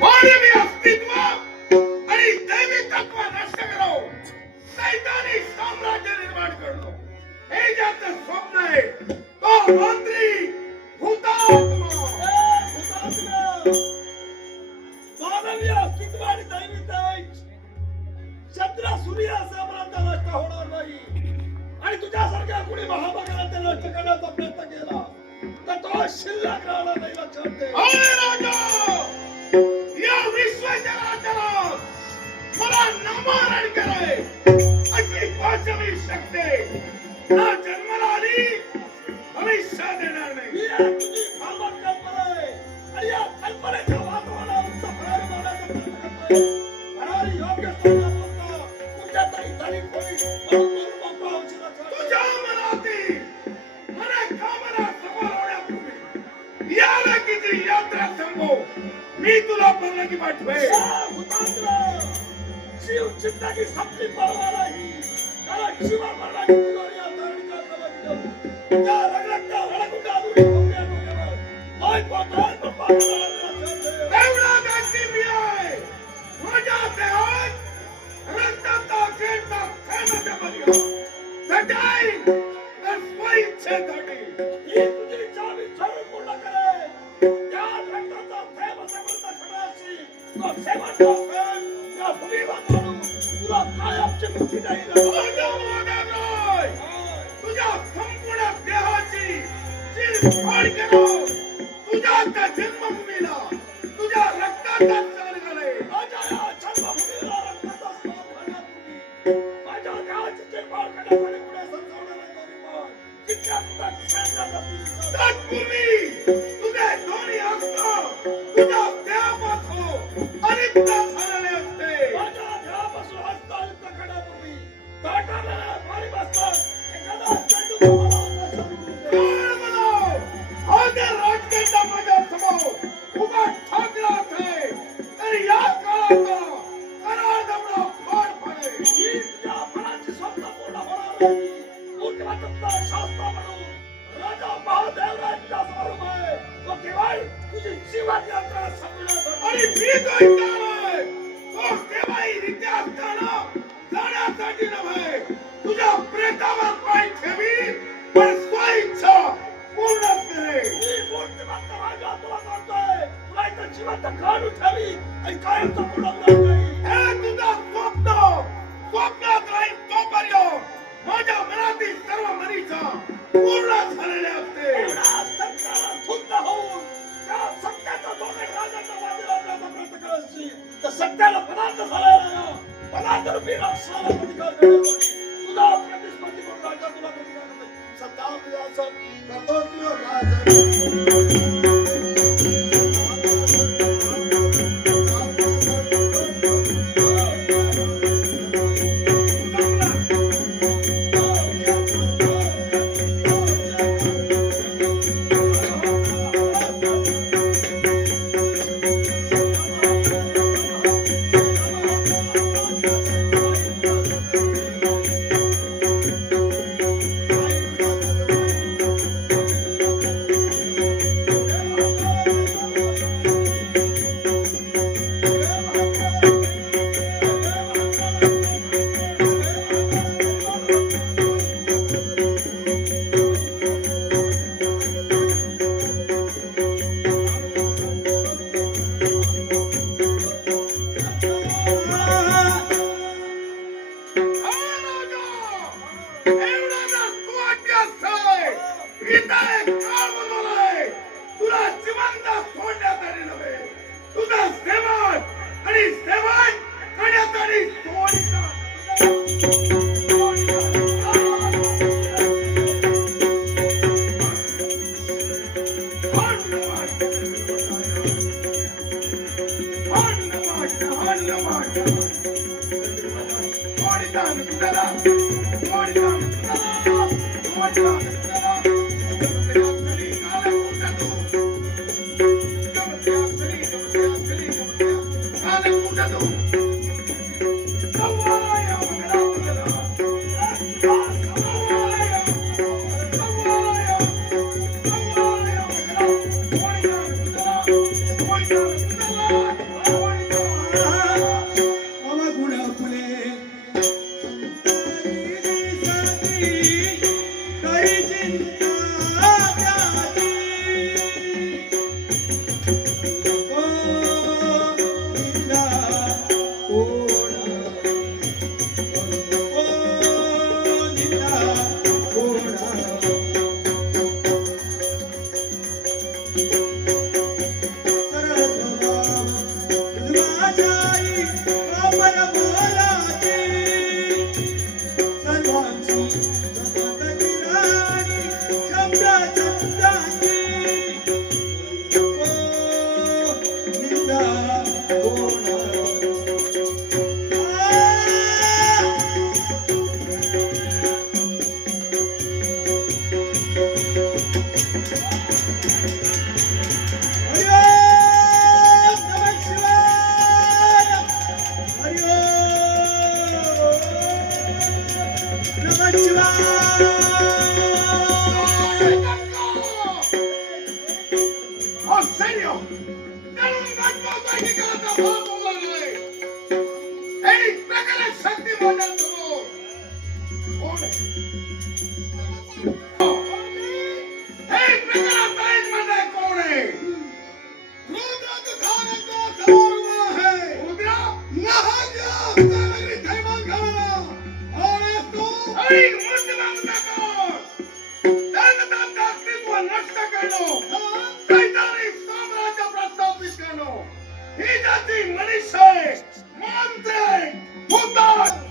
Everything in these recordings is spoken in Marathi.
मानवी अस्तित्व आणि दैवी तत्व नष्ट करो सैतानी साम्राज्य निर्माण करणं हे ज्याचं स्वप्न आहे तो मंत्री हुतात्मा मानवी अस्तित्व आणि दैवी तेज चंद्र सूर्य साम्राज्य नष्ट होणार नाही आणि तुझ्यासारख्या कुणी महाभागाला ते नष्ट करण्याचा प्रयत्न केला तर तो शिल्लक राहणार नाही लक्षात ठेव. अरे राजा या विश्वचराचरात मला नामरण करे अशी वाचवी शक्ती ना जन्माला आली भविष्य देणार नाही. ही एक तुझी भावक कल्पना आहे आणि या कल्पनेच्या वातावरणात तुमचा भरारी मारण्याचा प्रयत्न करतोय. भरारी योग्य स्थानात होता तुमच्या तरी धनी कोणी म्हणून मोकळा होशील लक्षात ठेव. तुझ्या मनातील मला कामना सफल होण्यापूर्वी या लगीची यात्रा संपव मी तुला परलगी पाठवे. शिव जिंदगी संपली परवा नाही कारण शिवा मरणाची तिजोरी आतरणी करता त्या रगरगता रडकुंडा दुरी कोंब्या डोक्यावर लय पोटात एवढा व्यक्ती मी आहे माझ्या देहात रक्ताचा खेळता थेंब जमल्या सटाई तर स्वइच्छेसाठी ही तुझी चावी सर्व पूर्ण करे त्या रक्ताचा थेंब समर्थ खडाशी तो शेवटचा थेंब या भूमीवर मारून तुला कायमची मुक्ती देईल. तुझ्या संपूर्ण देहाची चिरफाड करो तुझ्या त्या जन्मभूमीला तुझ्या रक्ताचा स्नान घाले. माझ्या या जन्मभूमीला रक्ताचा स्नान घालण्यापूर्वी माझ्या देहाची चिरफाड करण्यासाठी पुढे संचावणारा दोन्ही जितक्या तुझा क्षेत्राचा पूर्ण तत्पूर्वी तुझे दोन्ही हस्त तुझ्या देहापासून अलिप्त झालेले असते. माझ्या देहापासून हस्तायुक्त करण्यापूर्वी ताटाला भारी बसतात एखादा चेंडू कमला कोण बोलाव? अगर राजकेचा माझ्या समोर उभा ठाकला असेल तर या काळाचा करार दमडा फाड पडेल. ही तुझ्या मनाची स्वप्न पूर्ण होणार नाही. मूर्खवादीचा शास्त्र म्हणून राजा महादेवराजांच्या समोर आहे तो केवळ तुझी जीवन यात्रा संपण्यासाठी आणि मी तो इच्छालोय तो केव्हाही रित्या असताना जाण्यासाठी नव्हे तुझ्या प्रेतावर पाय ठेवी पण स्वइच्छा पूर्ण करे. ही मूर्तिमंत राजा तुला सांगतोय तुला इथं जिवंत काढून ठेवी आणि कायमचा बुडवणार नाही. हे तुझा स्वप्नात राहील तोपर्यंत माझ्या मनातील सर्व मनीचा पूर्ण झालेले असते. एवढा सत्याला धुंद होऊन त्या सत्याचा दोघे राजाच्या बाजूला आणण्याचा प्रयत्न करत असतील तर सत्याला पदार्थ झालेला पदार्थ रूपी रक्षणाला अधिकार करण्यासाठी तुझा प्रतिस्पर्धी म्हणून राजा तुला प्रतिकार करतो. सत्ता तुझा असं करतो तुझा राजा Oh, परमोराची सर्वांची जगतची राणी चंद्रा चंद्राची निंदा Oh, serio? Ganun nagpapay ni Kata Pabulay! Hey, प्रकारे शक्ती मंडळ समोर कोण आहे? हे प्रकारात मंडळ कोण आहे? रुद्र दुखानचा समोर आहे. रुद्र नहाग्या नगरी थैमान घाला. आणि तू ऐक मुस्लिमांना कर. त्यांचं अस्तित्व नष्ट करणं. काहीतरी साम्राज्य प्रस्थापित करणं. ही जाती मनुष्य आहे. मंत्री भूतान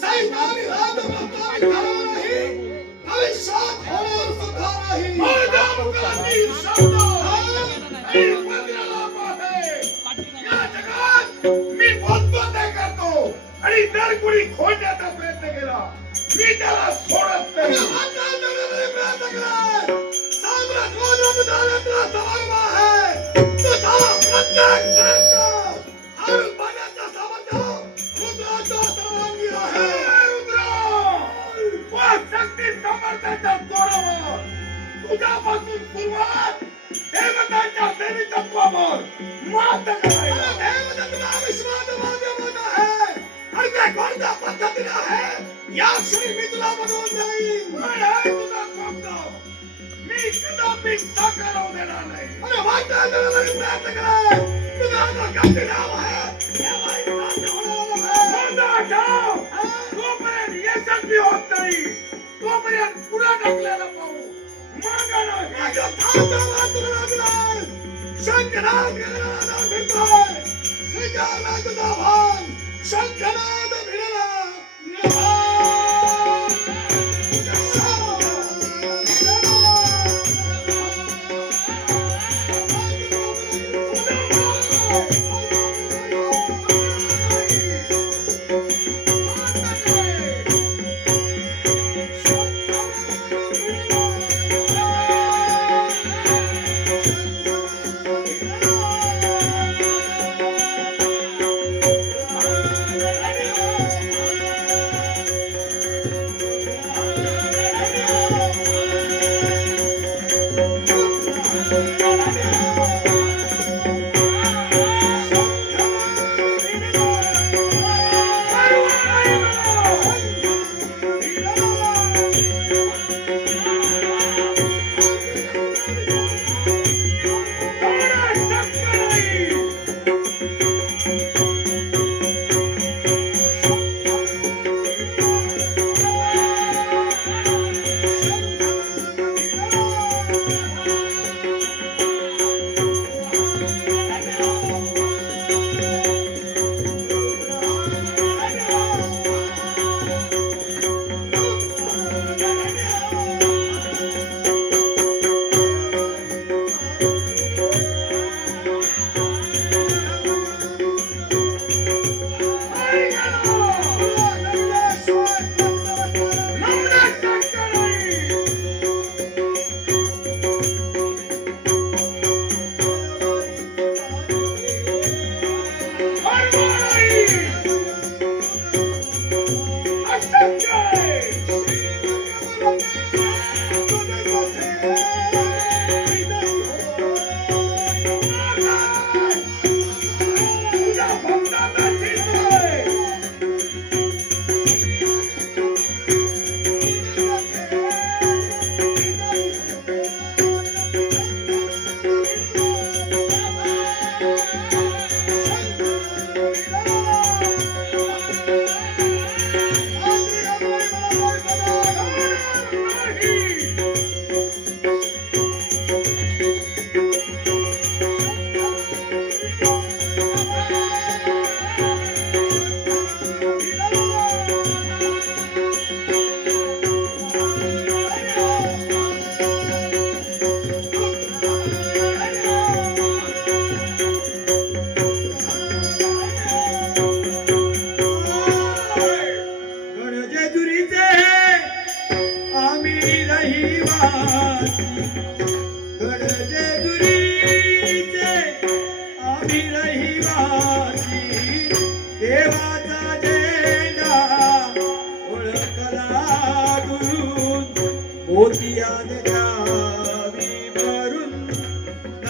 सैतानी राज प्रस्थापित करणार नाही. भविष्यात होणार सुद्धा नाही. मौजाम क्रांती शब्द आणि मंदिराला पाहते. या जगात मी बोधबोध करतो आणि जर कुणी खोडण्याचा प्रयत्न केला मी त्याला सोडत नाही. प्रयत्न केला साम्राज्य मोजून समारमा आहे. तुझा प्रत्येक प्रयत्न हर पाण्याचा सामर्थ्य रुद्राचा सर्वांगी आहे. रुद्र व शक्ती सामर्थ्याच्या जोरावर तुझ्यापासून सुरुवात देवतांच्या देवीतत्वावर मात करायला. देवतत्व विश्वास माध्यमात आहे आणि ते कोणत्या पद्धतीने आहे या क्षणी मी तुला बनवून देईन. आहे तुझा शब्द मी कदापि साकार होऊ देणार नाही. अरे वाटतं प्रयत्न करा. तुझा जो गंभीर नाव आहे हे वाईट साध्य होणार आहे. माझा ठाव तोपर्यंत यशस्वी होत नाही तोपर्यंत पुढे ढकलायला पाहू. मागायला माझ्या ठावचा तुला लागलाय. शंखनाद गगनाला फिरतोय. श्रीकाला तुझा भान शंखनाद भिडला.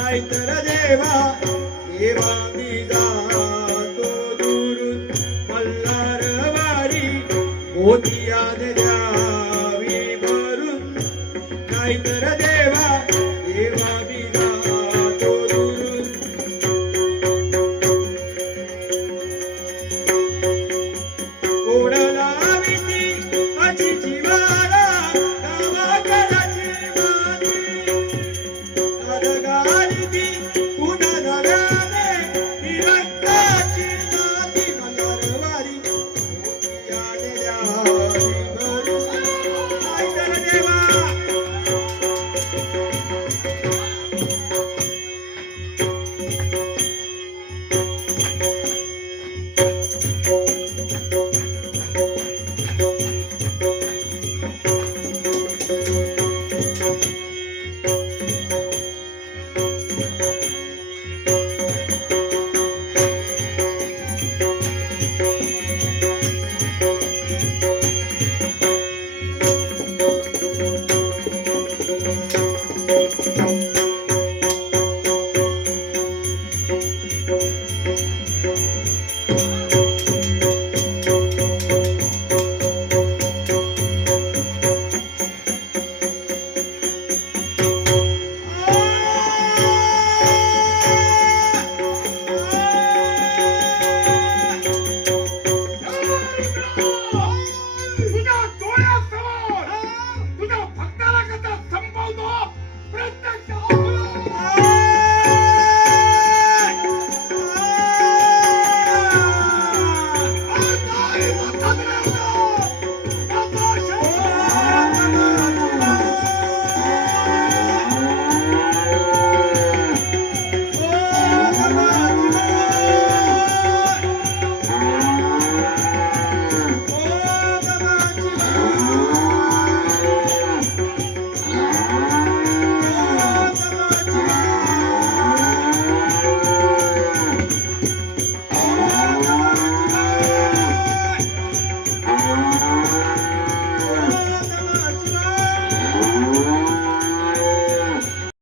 नाहीतर देवा देवा मी जातो दुरून मल्हारवाडी मोती याद द्यावी भरून नाहीतर देवा देवा मी जातो दुरून कोणाला भीती माझी जीवाला गावाकडाची माती साधगारी ती